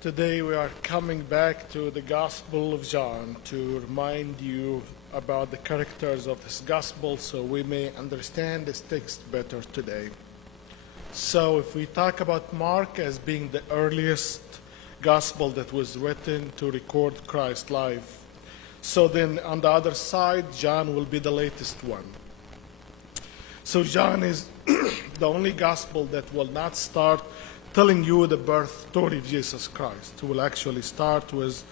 Today we are coming back to the Gospel of John to remind you about the characters of this Gospel so we may understand this text better today. So if we talk about Mark as being the earliest Gospel that was written to record Christ's life, so then on the other side, John will be the latest one. So John is the only Gospel that will not start telling you the birth story of Jesus Christ. It will actually start with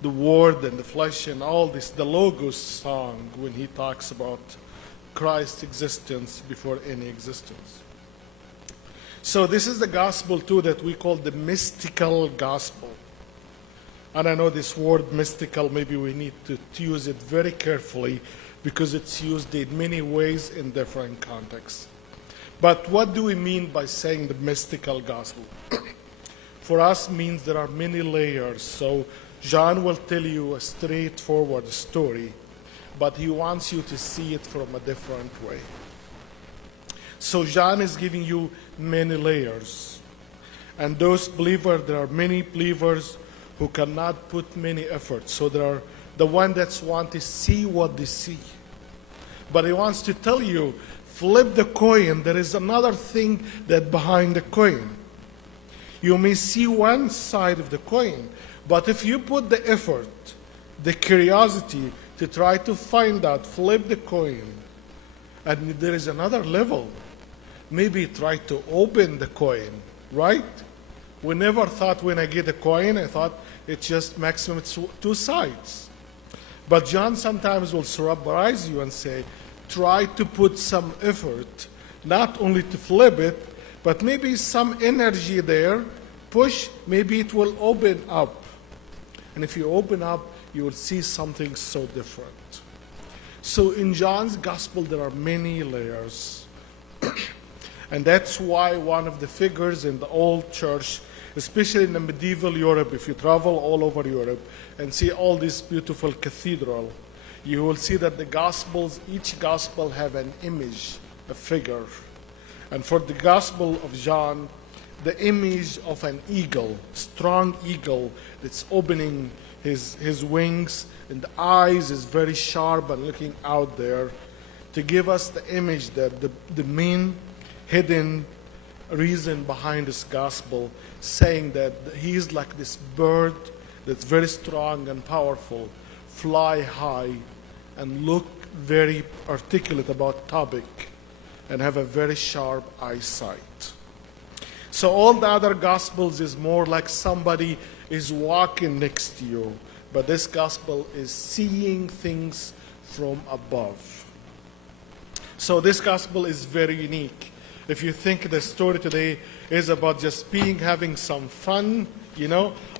the Word and the flesh and all this, the Logos song when he talks about Christ's existence before any existence. So this is the gospel too that we call the mystical gospel. And I know this word mystical, maybe we need to use it very carefully because it's used in many ways in different contexts. But what do we mean by saying the mystical gospel? For us means there are many layers. So John will tell you a straightforward story, but he wants you to see it from a different way. So John is giving you many layers. And those believers, there are many believers who cannot put many efforts. So there are the one that want to see what they see. But he wants to tell you, flip the coin, there is another thing that behind the coin. You may see one side of the coin, but if you put the effort, the curiosity to try to find out, flip the coin, and there is another level, maybe try to open the coin, right? We never thought when I get a coin, I thought it's just maximum two sides. But John sometimes will surprise you and say, try to put some effort, not only to flip it, but maybe some energy there, push, maybe it will open up. And if you open up, you will see something so different. So in John's gospel, there are many layers. And that's why one of the figures in the old church, especially in the medieval Europe, if you travel all over Europe and see all these beautiful cathedrals, you will see that the Gospels, each Gospel have an image, a figure. And for the Gospel of John, the image of an eagle, strong eagle that's opening his wings, and the eyes is very sharp and looking out there to give us the image that the main hidden reason behind this Gospel, saying that he is like this bird that's very strong and powerful, fly high, and look very articulate about topic, and have a very sharp eyesight. So all the other Gospels is more like somebody is walking next to you, but this Gospel is seeing things from above. So this Gospel is very unique. If you think the story today is about just having some fun,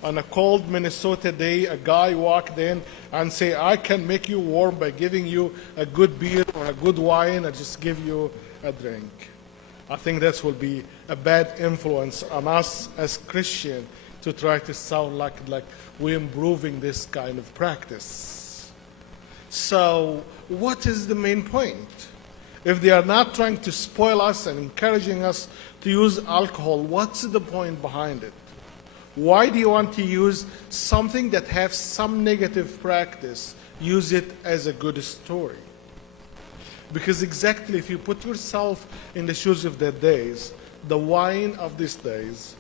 on a cold Minnesota day, a guy walked in and say, I can make you warm by giving you a good beer or a good wine, and just give you a drink. I think that will be a bad influence on us as Christians to try to sound like we're improving this kind of practice. So what is the main point? If they are not trying to spoil us and encouraging us to use alcohol, what's the point behind it? Why do you want to use something that has some negative practice, use it as a good story? Because exactly if you put yourself in the shoes of the days, the wine of these days,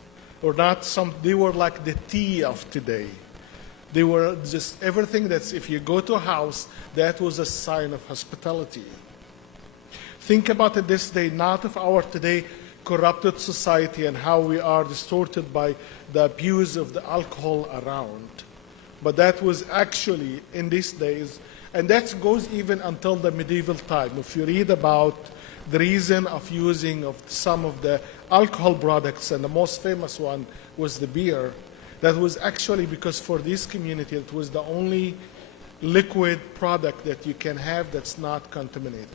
they were like the tea of today. They were just everything that's, if you go to a house, that was a sign of hospitality. Think about it this day, not of our today corrupted society and how we are distorted by the abuse of the alcohol around. But that was actually in these days, and that goes even until the medieval time. If you read about the reason of using of some of the alcohol products, and the most famous one was the beer, that was actually because for this community it was the only liquid product that you can have that's not contaminated.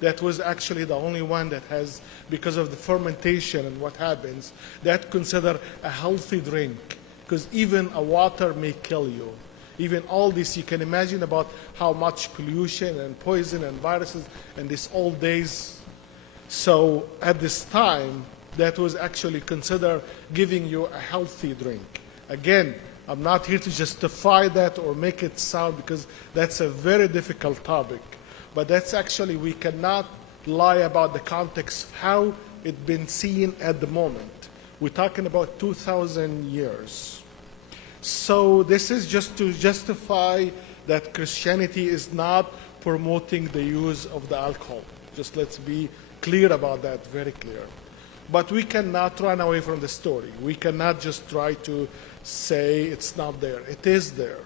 That was actually the only one that has, because of the fermentation and what happens, that considered a healthy drink. Because even a water may kill you. Even all this, you can imagine about how much pollution and poison and viruses in these old days. So at this time, that was actually considered giving you a healthy drink. Again, I'm not here to justify that or make it sound, because that's a very difficult topic. But that's actually, we cannot lie about the context of how it's been seen at the moment. We're talking about 2,000 years. So this is just to justify that Christianity is not promoting the use of the alcohol. Just let's be clear about that, very clear. But we cannot run away from the story. We cannot just try to say it's not there. It is there.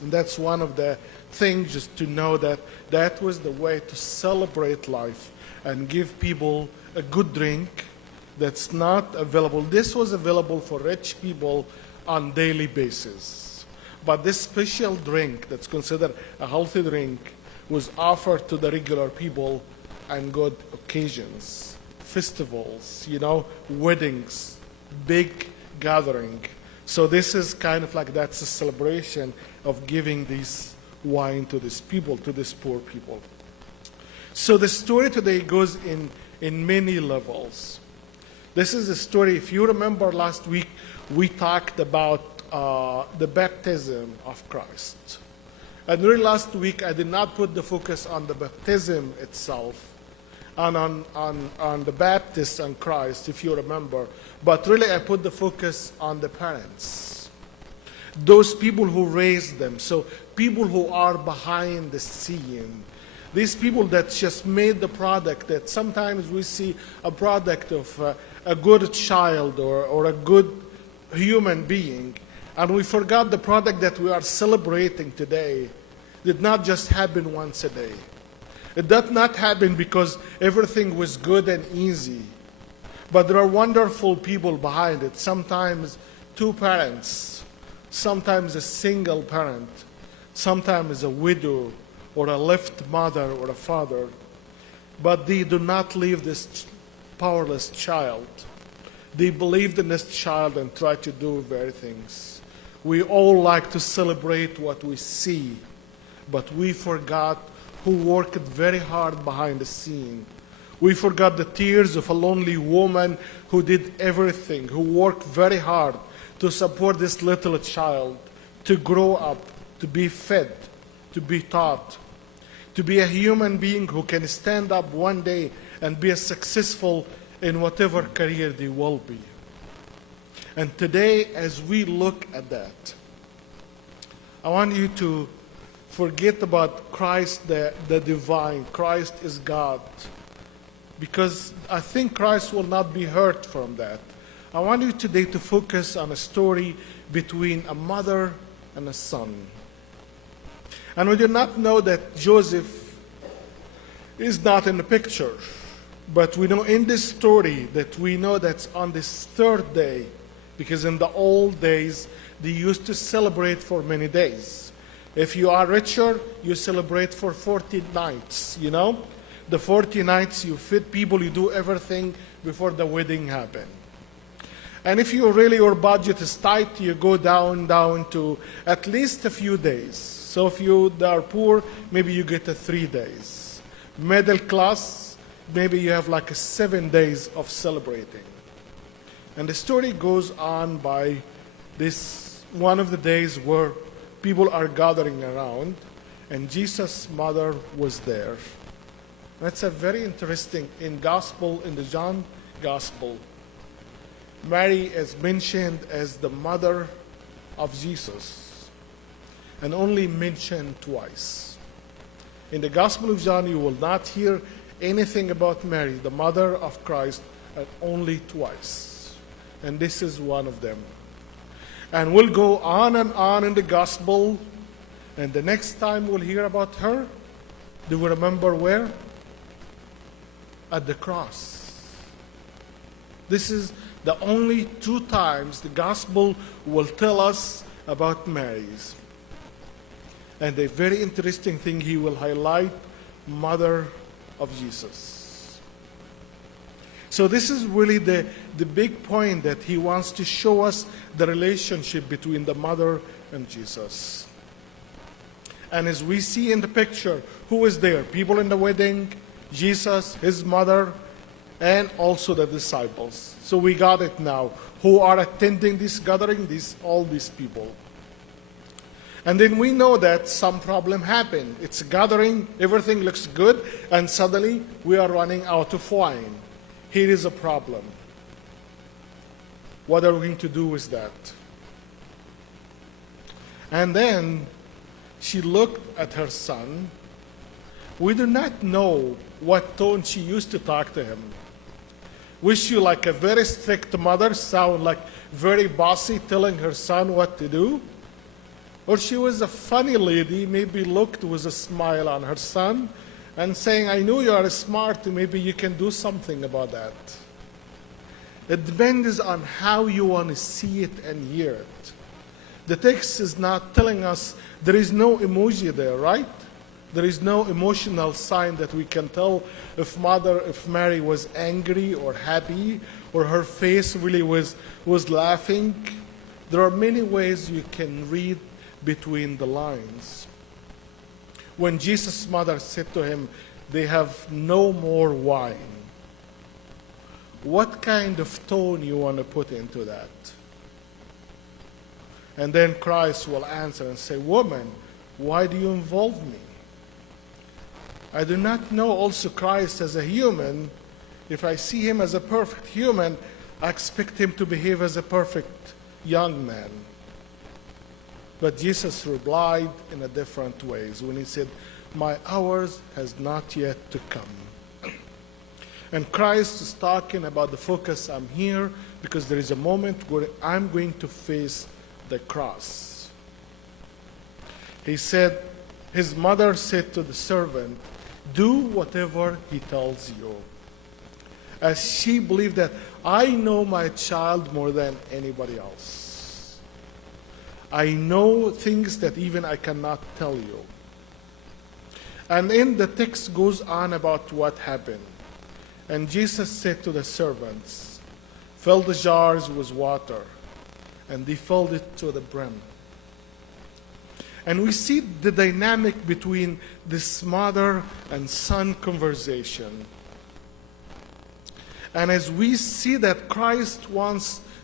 And that's one of the things, just to know that that was the way to celebrate life and give people a good drink that's not available. This was available for rich people on daily basis. But this special drink that's considered a healthy drink was offered to the regular people on good occasions, festivals, weddings, big gathering. So this is kind of like, that's a celebration of giving this wine to these people, to these poor people. So the story today goes in many levels. This is a story, if you remember last week, we talked about the baptism of Christ. And really last week, I did not put the focus on the baptism itself, and on the Baptist and Christ, if you remember. But really, I put the focus on the parents, those people who raised them. So people who are behind the scene, these people that just made the product, that sometimes we see a product of a good child or a good human being, and we forgot the product that we are celebrating today did not just happen once a day. It did not happen because everything was good and easy. But there are wonderful people behind it. Sometimes two parents, sometimes a single parent, sometimes a widow or a left mother or a father. But they do not leave this powerless child. They believed in this child and tried to do very things. We all like to celebrate what we see, but we forgot who worked very hard behind the scene. We forgot the tears of a lonely woman who did everything, who worked very hard to support this little child, to grow up, to be fed, to be taught, to be a human being who can stand up one day and be successful in whatever career they will be. And today, as we look at that, I want you to forget about Christ, the divine. Christ is God. Because I think Christ will not be hurt from that. I want you today to focus on a story between a mother and a son. And we do not know that Joseph is not in the picture. But we know in this story that we know that's on this third day, because in the old days, they used to celebrate for many days. If you are richer, you celebrate for 40 nights, The 40 nights, you feed people, you do everything before the wedding happens. And if your budget is tight, you go down to at least a few days. So if you are poor, maybe you get 3 days. Middle class, maybe you have like 7 days of celebrating. And the story goes on by this one of the days where people are gathering around, and Jesus' mother was there. That's a very interesting, in the John Gospel, Mary is mentioned as the mother of Jesus, and only mentioned twice. In the Gospel of John, you will not hear anything about Mary, the mother of Christ, only twice. And this is one of them. And we'll go on and on in the Gospel, and the next time we'll hear about her, do we remember where? At the cross. This is the only 2 times the Gospel will tell us about Mary's. And a very interesting thing, he will highlight mother of Jesus. So this is really the big point, that he wants to show us the relationship between the mother and Jesus. And as we see in the picture, who is there? People in the wedding, Jesus, his mother, and also the disciples. So we got it now. Who are attending this gathering? All these people. And then we know that some problem happened. It's a gathering, everything looks good, and suddenly we are running out of wine. Here is a problem. What are we going to do with that? And then she looked at her son. We do not know what tone she used to talk to him. Was she like a very strict mother, sound like very bossy, telling her son what to do? Or she was a funny lady, maybe looked with a smile on her son and saying, I know you are smart, maybe you can do something about that. It depends on how you want to see it and hear it. The text is not telling us, there is no emoji there, right? There is no emotional sign that we can tell if Mary was angry or happy, or her face really was laughing. There are many ways you can read between the lines. When Jesus' mother said to him, they have no more wine, what kind of tone you want to put into that? And then Christ will answer and say, woman, why do you involve me? I do not know also Christ as a human. If I see him as a perfect human, I expect him to behave as a perfect young man. But Jesus replied in a different ways when he said, my hours has not yet to come. And Christ is talking about the focus. I'm here because there is a moment where I'm going to face the cross. He said, his mother said to the servant, do whatever he tells you. As she believed that I know my child more than anybody else. I know things that even I cannot tell you. And then the text goes on about what happened. And Jesus said to the servants, fill the jars with water. And they filled it to the brim. And we see the dynamic between this mother and son conversation. And as we see that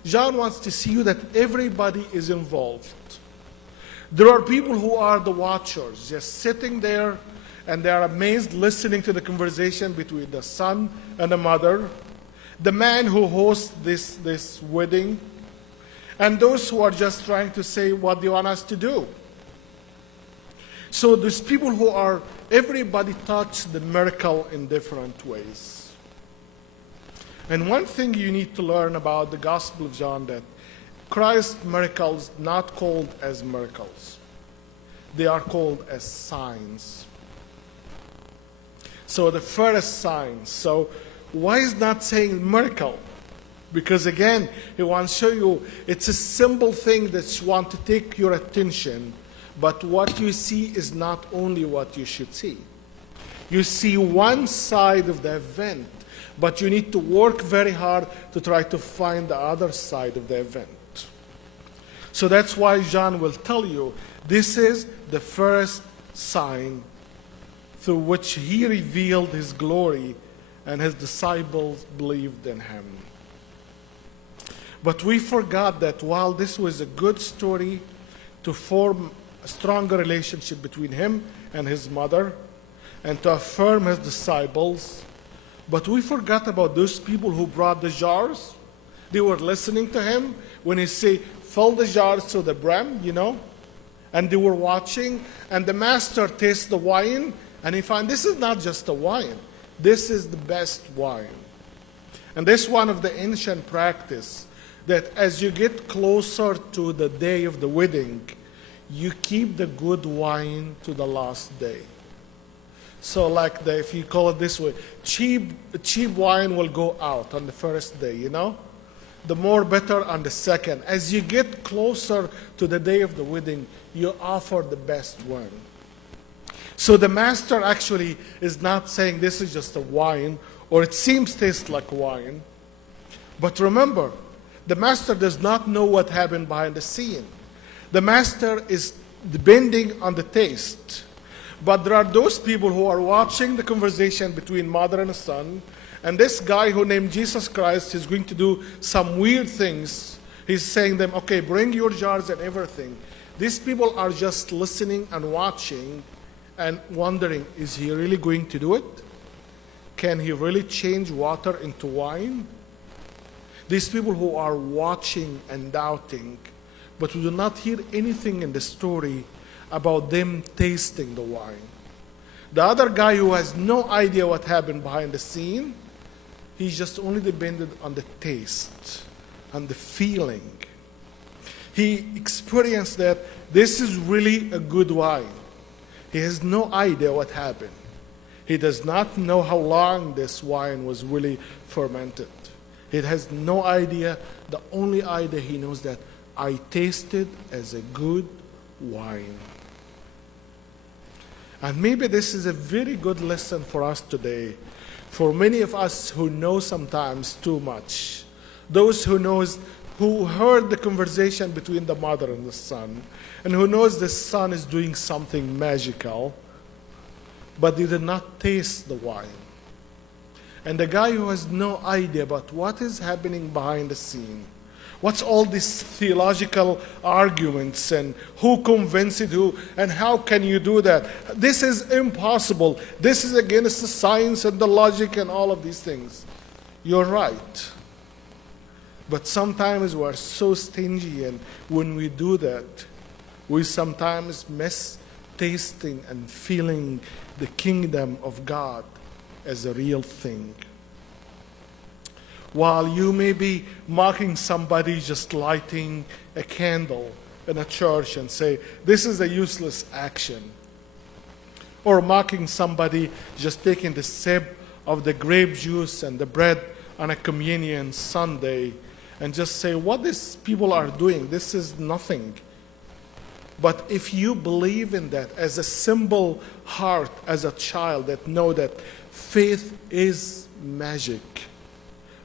John wants to see you that everybody is involved. There are people who are the watchers, just sitting there, and they are amazed listening to the conversation between the son and the mother, the man who hosts this wedding, and those who are just trying to say, what do you want us to do? So there's people who are, everybody touched the miracle in different ways. And one thing you need to learn about the Gospel of John, that Christ's miracles not called as miracles. They are called as signs. So the first sign. So why is not saying miracle? Because again, he wants to show you it's a simple thing that you want to take your attention, but what you see is not only what you should see. You see one side of the event, but you need to work very hard to try to find the other side of the event. So that's why John will tell you, this is the first sign through which he revealed his glory and his disciples believed in him. But we forgot that while this was a good story to form a stronger relationship between him and his mother and to affirm his disciples, but we forgot about those people who brought the jars. They were listening to him when he said, fill the jars to the brim, and they were watching, and the master tastes the wine, and he found this is not just a wine. This is the best wine. And this is one of the ancient practice, that as you get closer to the day of the wedding, you keep the good wine to the last day. So like if you call it this way, cheap wine will go out on the first day, The more better on the second. As you get closer to the day of the wedding, you offer the best wine. So the master actually is not saying this is just a wine, or it seems taste like wine. But remember, the master does not know what happened behind the scene. The master is depending on the taste. But there are those people who are watching the conversation between mother and son, And this guy who named Jesus Christ is going to do some weird things. He's saying them, okay, bring your jars and everything. These people are just listening and watching and wondering, is he really going to do it? Can he really change water into wine? These people who are watching and doubting, but we do not hear anything in the story about them tasting the wine. The other guy who has no idea what happened behind the scene, he's just only depended on the taste and the feeling. He experienced that this is really a good wine. He has no idea what happened. He does not know how long this wine was really fermented. He has no idea. The only idea he knows that I tasted as a good wine. And maybe this is a very good lesson for us today. For many of us who know sometimes too much, those who heard the conversation between the mother and the son, and who knows the son is doing something magical, but they did not taste the wine. And the guy who has no idea about what is happening behind the scene, what's all these theological arguments and who convinced who and how can you do that? This is impossible. This is against the science and the logic and all of these things. You're right. But sometimes we're so stingy, and when we do that, we sometimes miss tasting and feeling the kingdom of God as a real thing. While you may be mocking somebody just lighting a candle in a church and say, this is a useless action. Or mocking somebody just taking the sip of the grape juice and the bread on a communion Sunday and just say, what these people are doing, this is nothing. But if you believe in that as a simple heart, as a child that know that faith is magic,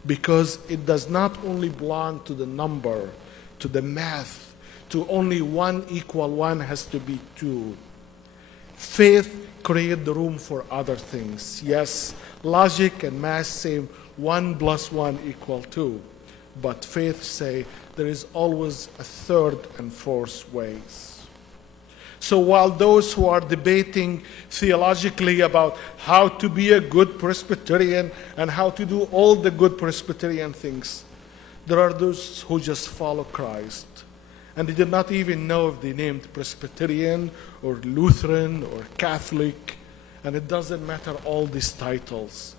because it does not only belong to the number, to the math, to only 1 = 1 has to be 2. Faith creates the room for other things. Yes, logic and math say 1 + 1 = 2. But faith say there is always a third and fourth ways. So while those who are debating theologically about how to be a good Presbyterian and how to do all the good Presbyterian things, there are those who just follow Christ. And they did not even know if they named Presbyterian or Lutheran or Catholic. And it doesn't matter all these titles.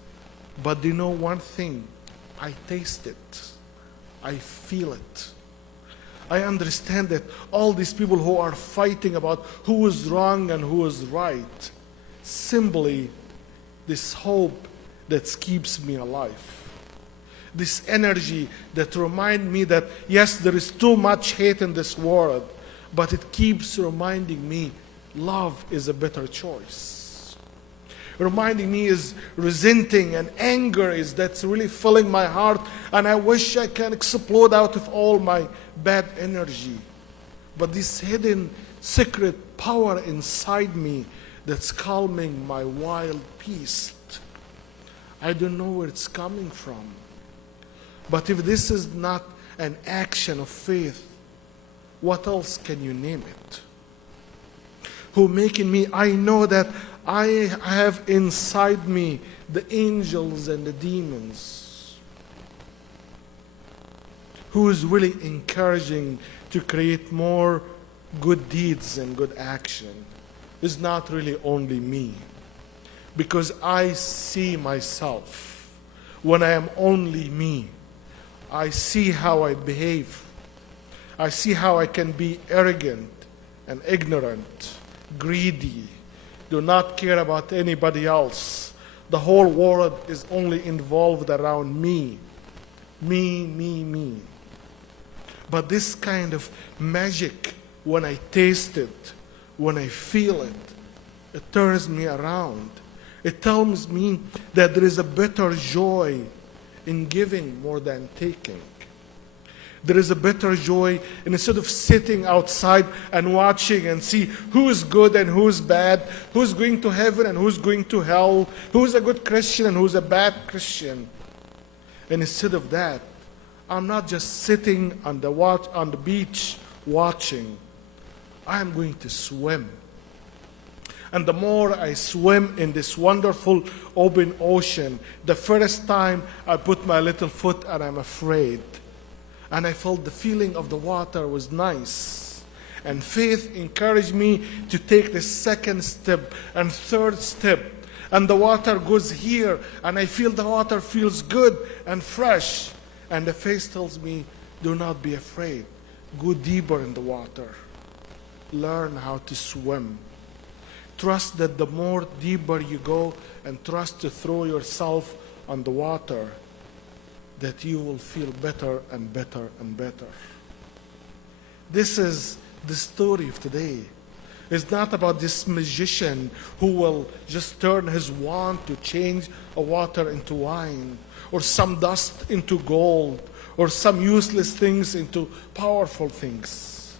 But they know one thing. I taste it. I feel it. I understand that all these people who are fighting about who is wrong and who is right, simply this hope that keeps me alive. This energy that reminds me that, yes, there is too much hate in this world, but it keeps reminding me love is a better choice. Reminding me is resenting and anger is that's really filling my heart, and I wish I can explode out of all my bad energy. But this hidden secret power inside me that's calming my wild beast, I don't know where it's coming from. But if this is not an action of faith, what else can you name it? Who making me, I know that I have inside me the angels and the demons. Who is really encouraging to create more good deeds and good action is not really only me. Because I see myself. When I am only me, I see how I behave. I see how I can be arrogant and ignorant, greedy, do not care about anybody else. The whole world is only involved around me. Me, me, me. But this kind of magic, when I taste it, when I feel it, it turns me around. It tells me that there is a better joy in giving more than taking. There is a better joy instead of sitting outside and watching and see who is good and who is bad, who's going to heaven and who's going to hell, who's a good Christian and who's a bad Christian. And instead of that, I'm not just sitting on the beach watching. I am going to swim. And the more I swim in this wonderful open ocean, the first time I put my little foot and I'm afraid. And I felt the feeling of the water was nice. And faith encouraged me to take the second step and third step. And the water goes here, and I feel the water feels good and fresh. And the faith tells me, do not be afraid. Go deeper in the water. Learn how to swim. Trust that the more deeper you go and trust to throw yourself on the water, that you will feel better and better and better. This is the story of today. It's not about this magician who will just turn his wand to change a water into wine, or some dust into gold, or some useless things into powerful things.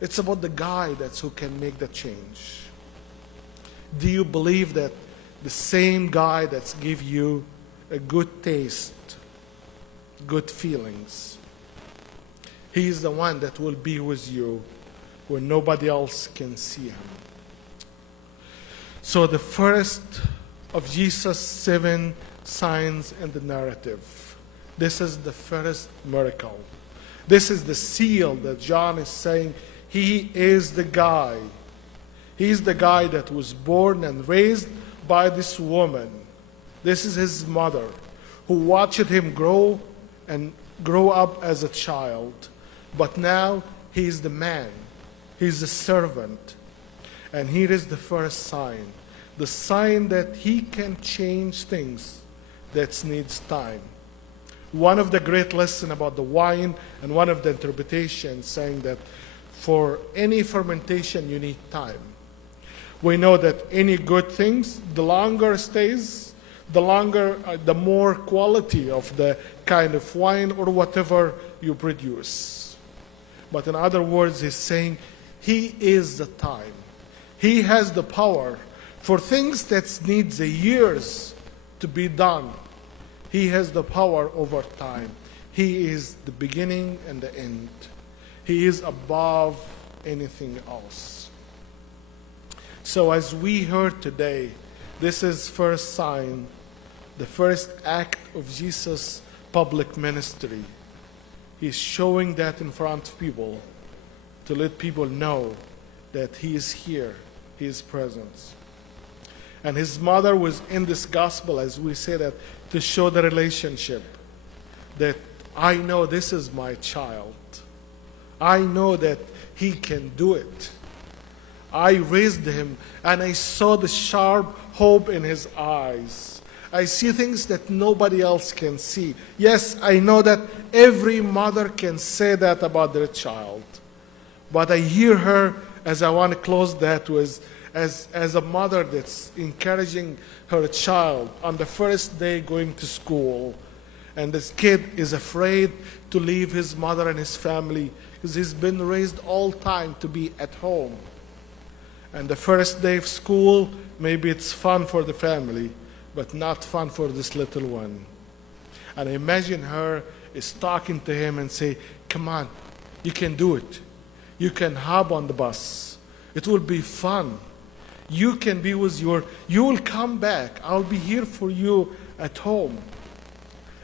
It's about the guy who can make the change. Do you believe that the same guy that's give you a good taste, good feelings, he is the one that will be with you when nobody else can see him? So the first of Jesus' 7 signs in the narrative. This is the first miracle. This is the seal that John is saying he is the guy. He is the guy that was born and raised by this woman. This is his mother, who watched him grow up as a child. But now he is the man. He is the servant. And here is the first sign. The sign that he can change things that needs time. One of the great lessons about the wine, and one of the interpretations saying that for any fermentation you need time. We know that any good things, the longer it stays, the more quality of the kind of wine or whatever you produce. But in other words, he's saying he is the time. He has the power for things that needs years to be done. He has the power over time. He is the beginning and the end. He is above anything else. So as we heard today, this is first sign, the first act of Jesus' public ministry. He's showing that in front of people to let people know that he is here, he is present. And his mother was in this gospel, as we say that, to show the relationship, that I know this is my child. I know that he can do it. I raised him, and I saw the sharp hope in his eyes. I see things that nobody else can see. Yes, I know that every mother can say that about their child. But I hear her, as I want to close that with, as a mother that's encouraging her child on the first day going to school. And this kid is afraid to leave his mother and his family because he's been raised all time to be at home. And the first day of school, maybe it's fun for the family, but not fun for this little one. And I imagine her is talking to him and say, come on, you can do it. You can hop on the bus. It will be fun. You can be with you will come back. I'll be here for you at home.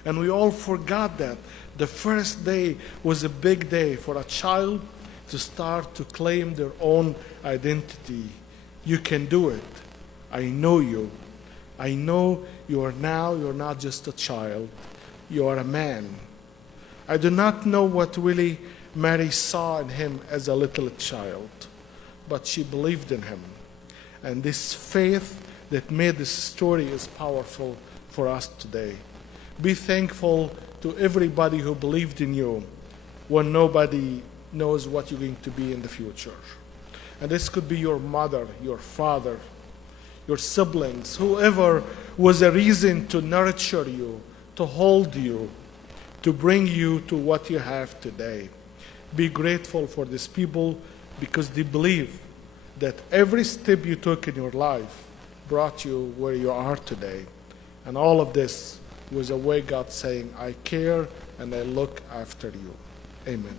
And we all forgot that. The first day was a big day for a child to start to claim their own identity. You can do it. I know you. I know you're not just a child. You are a man. I do not know what really Mary saw in him as a little child, but she believed in him. And this faith that made this story is powerful for us today. Be thankful to everybody who believed in you when nobody knows what you're going to be in the future. And this could be your mother, your father, your siblings, whoever was a reason to nurture you, to hold you, to bring you to what you have today. Be grateful for these people because they believe that every step you took in your life brought you where you are today. And all of this was a way God saying, I care and I look after you. Amen.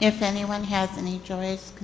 If anyone has any joys,